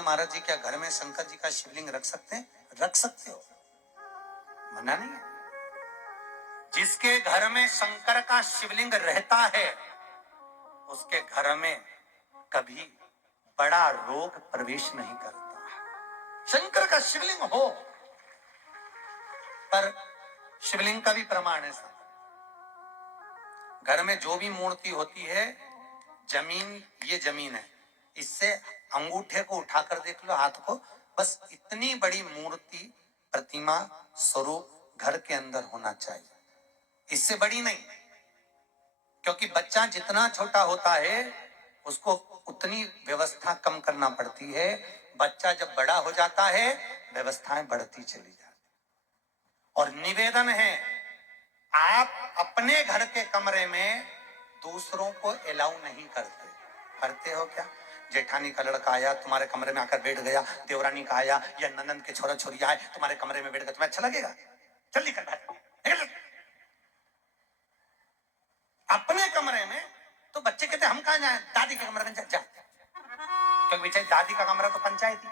महाराज जी क्या घर में शंकर जी का शिवलिंग रख सकते हैं? रख सकते हो, मना नहीं है। जिसके घर में शंकर का शिवलिंग रहता है उसके घर में कभी बड़ा रोग प्रवेश नहीं करता। शंकर का शिवलिंग हो, पर शिवलिंग का भी प्रमाण है साहब। घर में जो भी मूर्ति होती है, जमीन ये जमीन है, इससे अंगूठे को उठाकर देख लो, हाथ को, बस इतनी बड़ी मूर्ति प्रतिमा स्वरूप घर के अंदर होना चाहिए, इससे बड़ी नहीं। क्योंकि बच्चा जितना छोटा होता है उसको उतनी व्यवस्था कम करना पड़ती है। बच्चा जब बड़ा हो जाता है व्यवस्थाएं बढ़ती चली जाती। और निवेदन है, आप अपने घर के कमरे में दूसरों को अलाउ नहीं करते। करते हो क्या? जेठानी का लड़का आया तुम्हारे कमरे में आकर बैठ गया, देवरानी का आया या ननंद के छोरा छोरी आए तुम्हारे कमरे में बैठ गया, तुम्हें अच्छा लगेगा? जल्दी कर बैठ। अपने कमरे में तो बच्चे कहते हम कहां जाए, दादी के कमरे में जा। क्योंकि बेचारी दादी का कमरा तो पंचायती।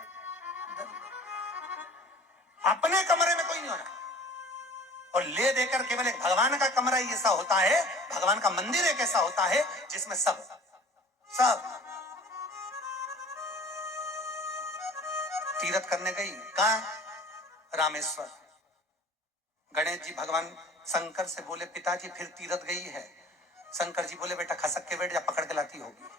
अपने कमरे में कोई नहीं होना। और ले देकर केवल एक भगवान का कमरा ही ऐसा होता है, भगवान का मंदिर एक ऐसा होता है जिसमें सब तीर्थ करने गई। कहां? रामेश्वर। गणेश जी भगवान शंकर से बोले पिताजी फिर तीर्थ गई है। शंकर जी बोले बेटा खसक के बैठ जा, पकड़ के लाती होगी।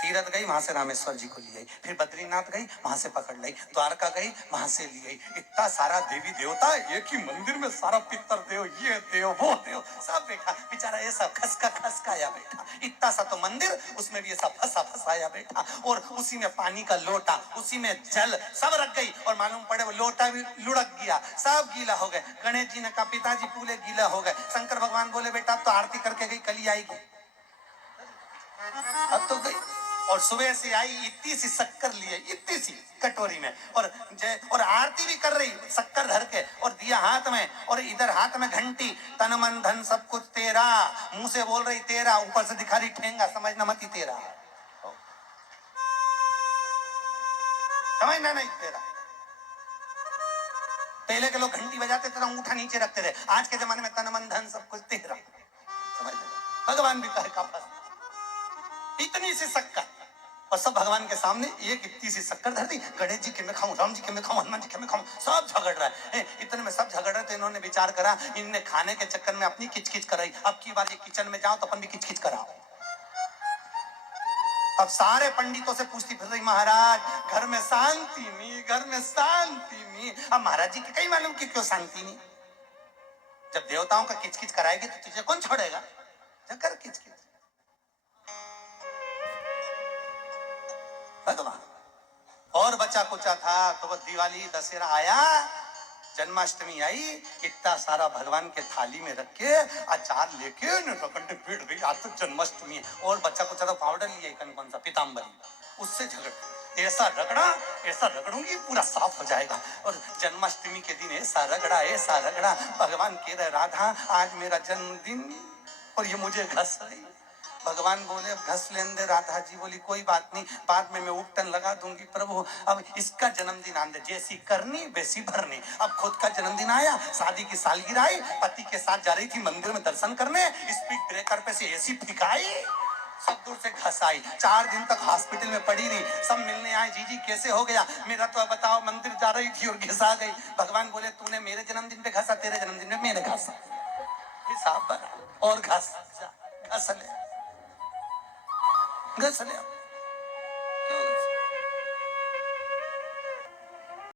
तीरथ गई, वहां से रामेश्वर जी को ले आई, फिर बद्रीनाथ गई, वहां से पकड़ लाई, द्वारका गई, वहां से ले आई। इतना सारा देवी देवता एक ही मंदिर में, सारा पितर देव, ये देव वो देव सब बैठा, बेचारा ये सब खसकाया बैठा। इतना सा तो मंदिर, उसमें भी ये सब फंसाया बैठा। और उसी में पानी का लोटा, उसी में जल सब रख गई, और मालूम पड़े वो लोटा भी लुढ़क गया, सब गीला हो गए। गणेश जी ने कहा पिताजी पूरे गीला हो गए। शंकर भगवान बोले बेटा अब तो आरती करके गई, कल ही आएगी। अब तो गई, और सुबह से आई, इतनी सी शक्कर लिए, इतनी सी कटोरी में, और आरती भी कर रही शक्कर धर के, और दिया हाथ में, और इधर हाथ में घंटी, तन मन धन सब कुछ तेरा, मुंह से बोल रही तेरा, ऊपर से दिखा रही ठेंगा, समझना मत ही तेरा, समझना नहीं तेरा। पहले के लोग घंटी बजाते थे, अंगूठा नीचे रखते थे। आज के जमाने में तन मन धन सब कुछ तेरा, समझ। भगवान भी कहे का इतनी सी शक्कर, और सब भगवान के सामने एक इतनी सी शक्कर धर दी। गणेश जी के मैं खाऊं, राम जी के मैं खाऊं, हनुमान जी के मैं खाऊं, सब झगड़ रहा है। इतने में सब झगड़ रहे थे, इन्होंने विचार करा, इनने खाने के चक्कर में अपनी किचकिच कराई, अब की बार ये किचन में जाओ तो अपन भी किचकिच कराओ। अब सारे पंडितों से पूछती फिर रही, महाराज घर में शांति नहीं, घर में शांति नहीं। अब महाराज जी के कहीं मालूम कि क्यों शांति नहीं। जब देवताओं का किचकिच कराएगी तो तुझे कौन छोड़ेगा? कर किचकिच भगवान। और बचा कुचा था तो वो दिवाली दशहरा आया, जन्माष्टमी आई, इतना सारा भगवान के थाली में रख के अचार लेके पीट गई, आज तो जन्माष्टमी है। और बच्चा कुचा तो पाउडर लिए, कौन सा पीताम्बरी, उससे झगड़, ऐसा रगड़ूंगी पूरा साफ हो जाएगा। और जन्माष्टमी के दिन ऐसा रगड़ा, भगवान कह रहे राधा आज मेरा जन्मदिन और ये मुझे घस रही। भगवान बोले अब घस लेने दे। राधा जी बोली कोई बात नहीं, बाद में मैं उपटन लगा दूंगी प्रभु, अब इसका जन्मदिन आने, जैसी करनी वैसी भरनी। अब खुद का जन्मदिन आया, शादी की सालगिरह आई, पति के साथ जा रही थी मंदिर में दर्शन करने, स्पीड ब्रेकर पे से ऐसी फिकाई, सब दूर से घस आई। 4 दिन तक हॉस्पिटल में पड़ी रही, सब मिलने आए, जी कैसे हो गया? मेरा तो बताओ, मंदिर जा रही थी और घिसा गई। भगवान बोले तूने मेरे जन्मदिन पे घसा, तेरे जन्मदिन में मैंने घसा, हिसाब बना और घस ले।